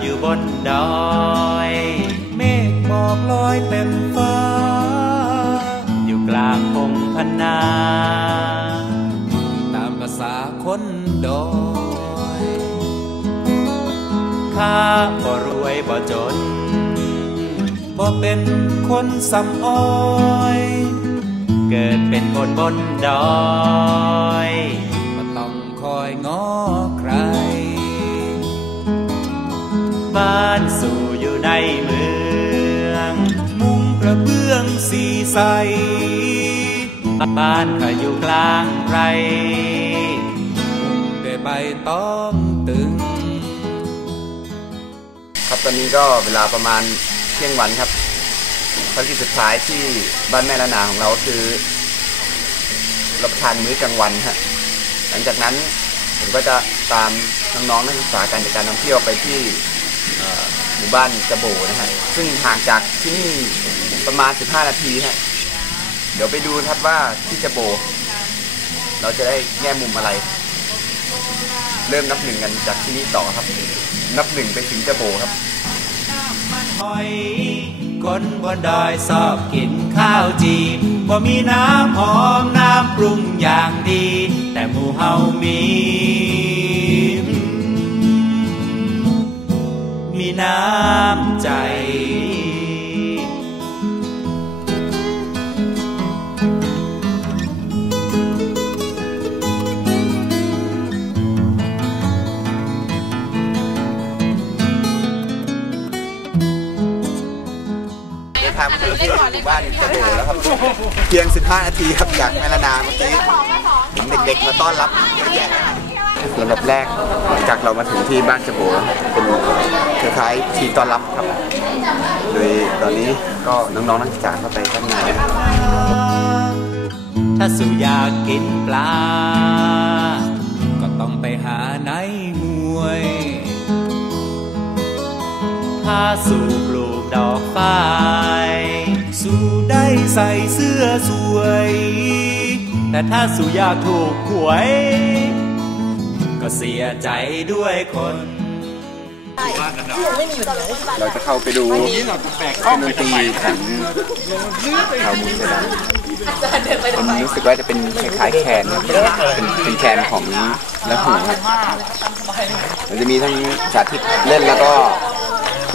อยู่บนดอย เมฆหมอกลอยเต็มฟ้า อยู่กลางพงพนา ตามภาษาคนดอยข้าบ่รวยบ่จนบ่เป็นคนสำอ้อย เกิดเป็นคนบนดอย ใส บ้านข้าอยู่กลางไรด้วยใบตองตึง ครับตอนนี้ก็เวลาประมาณเที่ยงวันครับภารกิจสุดท้ายที่บ้านแม่ละนาของเราคือรับประทานมื้อกลางวันฮะหลังจากนั้นผมก็จะตามน้องๆนักศึกษาการจัดการท่องเที่ยวไปที่หมู่บ้านกระโบนะฮะซึ่งห่างจากที่นี่ประมาณ 15 นาทีฮะ เดี๋ยวไปดูครับว่าที่จะโบ เราจะได้แง่มุมอะไร เริ่มนับหนึ่งกันจากที่นี่ต่อครับ นับหนึ่งไปถึงจะโบครับหอยคนบนดอยชอบกินข้าวจีบ่มีน้ำหอมน้ำปรุงอย่างดี แต่หมูเฮามี มีน้ำใจางมาถึงที่หมู่บ้านจะโบแล้วครับ เพียง 15 นาทีครับจากแม่ละนาเมื่อกี้เห็นเด็กๆมาต้อนรับเยอะแยะลำดับแรกหลังจากเรามาถึงที่บ้านจะโบเป็นคล้ายๆที่ต้อนรับครับ โดยตอนนี้ก็น้องๆนักศึกษาเข้าไปข้างในถ้าสุอยากกินปลา ก็ต้องไปหาในห้วย ถ้าสู่ปลูกดอกฝ้ายสู่ได้ ใส่เสื้อสวย แต่ถ้าสู่อยากถูกหวย ก็เสียใจด้วยคนเราจะเข้าไปดูเครื่องดนตรีของชาวมูเซดันผมรู้สึกว่าจะเป็นคล้ายๆแคนครับเป็นเป็นแคนของละหูครับมันจะมีทั้งสาธิตเล่นแล้วก็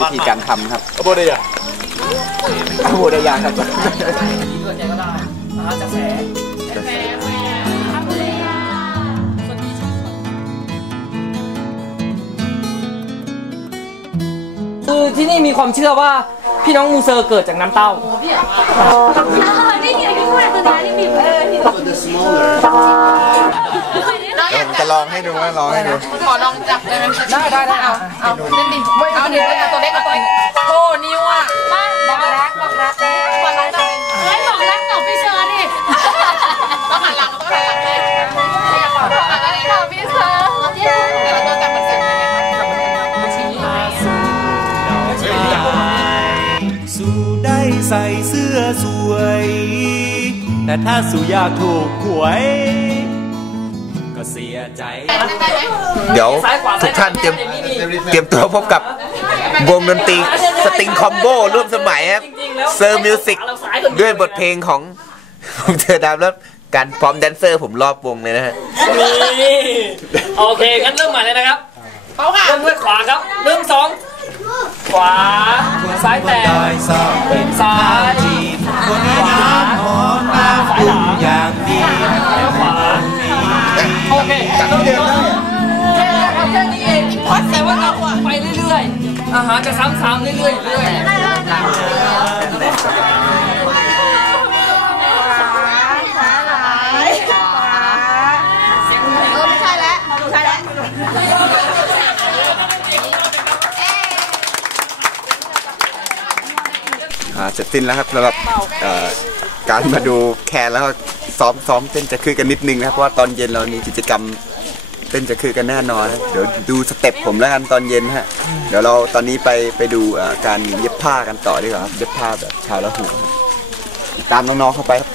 วิธีการทำครับ พูดได้ยากครับกินตัวแกก็ได้อาหาจะแสแสแสทำอะคนที่ชอบคือที่นี่มีความเชื่อว่าพี่น้องมูเซอร์เกิดจากน้ำเต้า พี่อ่นี่ไงพี่พูดอะตัวนี้ องให้ดูว่าลองให้ดู ขอลองจับได้ไหมได้ได้ได้เอาเอาเล่นดิไม่เอาดิเอาตัวเล็กกับตัวเล็กโอ้นิ้วอะบ้านบอกรักบอกรักบอกรักจะเป็นเฮ้ยบอกรักตอบพี่เชอร์ดิต้องหันหลังต้องหันหลังให้อยากบอกอะไรค่ะพี่เซอร์แต่เราต้องจับมันเสร็จเลยนะคะชี้สู่ได้ใส่เสื้อสวย แต่ถ้าสู่อยากถูกหวยก็ เสียใจ เดี๋ยวทุกท่านเตรียมเตรียมตัวพบกับวงดนตรีสติงคอมโบร่วมสมัยครับเซอร์มิวสิกด้วยบทเพลงของของเธอดามแล้วการพร้อมแดนเซอร์ผมรอบวงเลยนะฮะนี่โอเคงั้นเริ่มใหม่เลยนะครับเป้าค่ะเริ่มด้วยขวาครับหนึ่งสองขวาซ้ายแตะได้สอบเป็นซ้าย หาจะซ้ำๆเรื่อยๆเรื่อยเออไม่ใช่แล้วไม่ใช่แล้วอ่าเสร็จสิ้นแล้วครับสำหรับการมาดูแคนแล้วซ้อมซ้อมเต้นจะคือกันนิดนึงนะครับเพราะว่าตอนเย็นเรามีกิจกรรม เต้นจะคือกันแน่นอน เดี๋ยวดูสเต็ปผมแล้วกันตอนเย็นฮะ เดี๋ยวเราตอนนี้ไปไปดูการเย็บผ้ากันต่อดีกว่าครับ เย็บผ้าแบบชาวละหูตามน้องๆเข้าไปครับ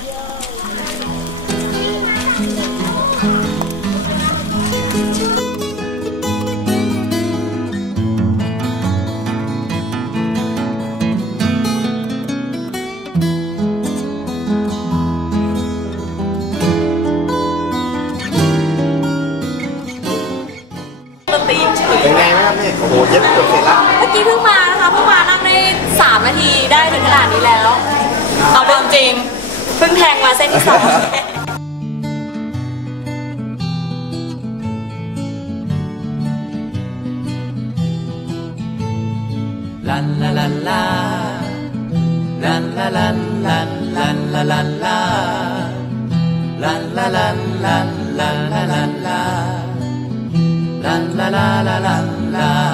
เย็บเกือบเสร็จละเมื่อกี้เพิ่งมานะคะเพิ่งมานั่งได้สามนาทีได้ถึงขนาดนี้แล้ว เอาเดิมจริงเพิ่งแทงมาเส้นที่สองลันลาลันลาลันลาลันลันลันลาลันลาลันลาลันลันลันลาลันลาลันลาลาลาลันลา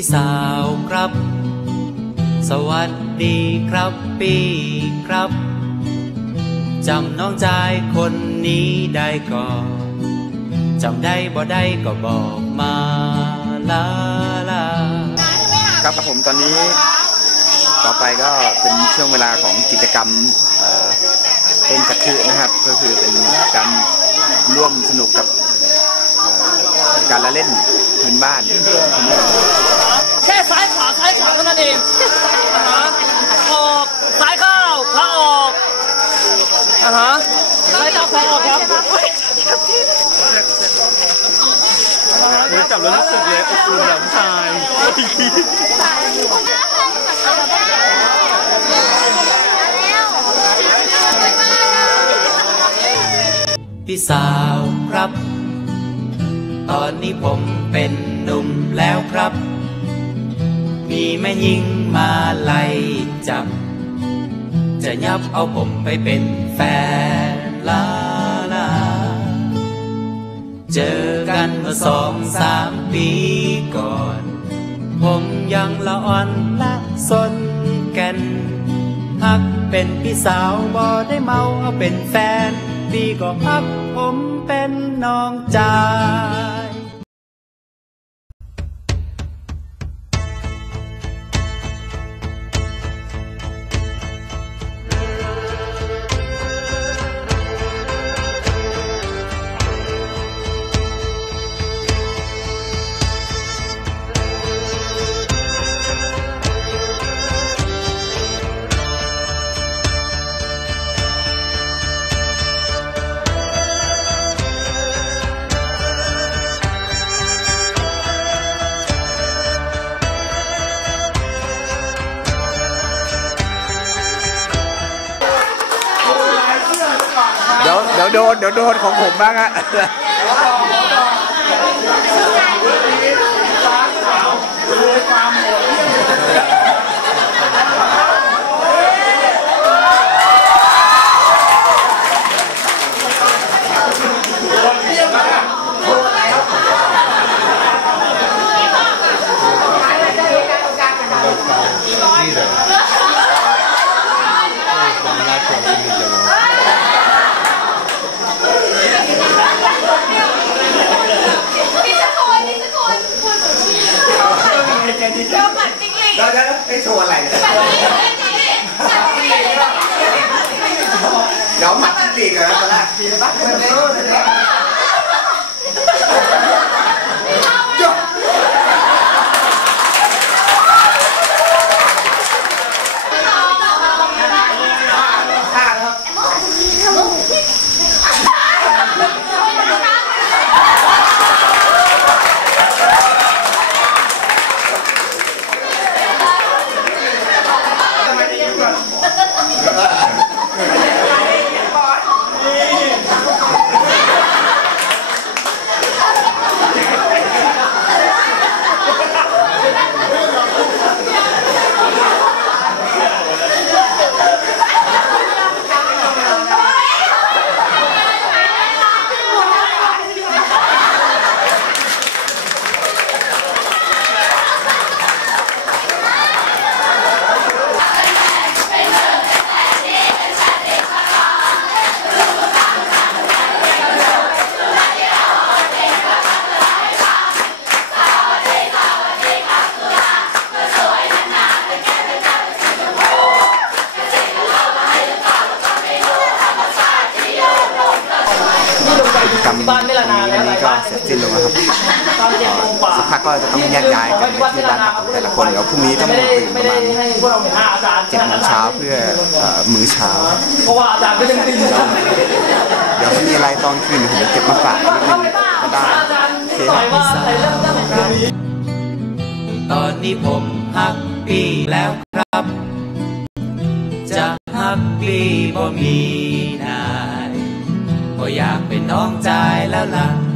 พี่สาวครับ สวัสดีครับพี่ครับ จำน้องชายคนนี้ได้ก่อนจำได้บ่ได้ก็บอกมาลาลาครับกับผมตอนนี้ ต่อไปก็เป็นช่วงเวลาของกิจกรรมเเป็นจักคือนะครับ ก็คือเป็นการร่วมสนุกกับ การละเล่นพื้นบ้าน แค่ซ้ายขวาซ้ายขวาเท่านั้นเองอ่าฮะออกซ้ายเข้าขวาออกอ่าฮะซ้ายเข้าขวาออกครับจับแล้วรู้สึกเลยอบอุ่นแบบผู้ชายพี่สาวครับ ตอนนี้ผมเป็นหนุ่มแล้วครับ มีแม่ยิงมาไล่จับ จะยับเอาผมไปเป็นแฟนลาลา เจอกันเมื่อสองสามปีก่อน ผมยังละอ่อนละสนแกันฮักเป็นพี่สาวบ่ได้เมาเอาเป็นแฟน ดีก็ฮักผมเป็นน้องจาย ยวโดนเดี๋ยวโดนของผมบ้างอะพี่ ก็จะต้องแยกย้ายกันไปที่บ้านพักของแต่ละคนแล้วพรุ่งนี้ต้องมาตื่นประมาณเจ็ดโมงเช้าเพื่อมื้อเช้าเพราะว่าอาจารย์ก็ยังตื่นเดี๋ยวมีอะไรตอนคืนผมจะเก็บมาฝากนิดนึงก็ได้เคตอนนี้ผมฮักปีแล้วครับ จะฮักปีบ่มีนายก็อยากเป็นน้องใจแล้วล่ะ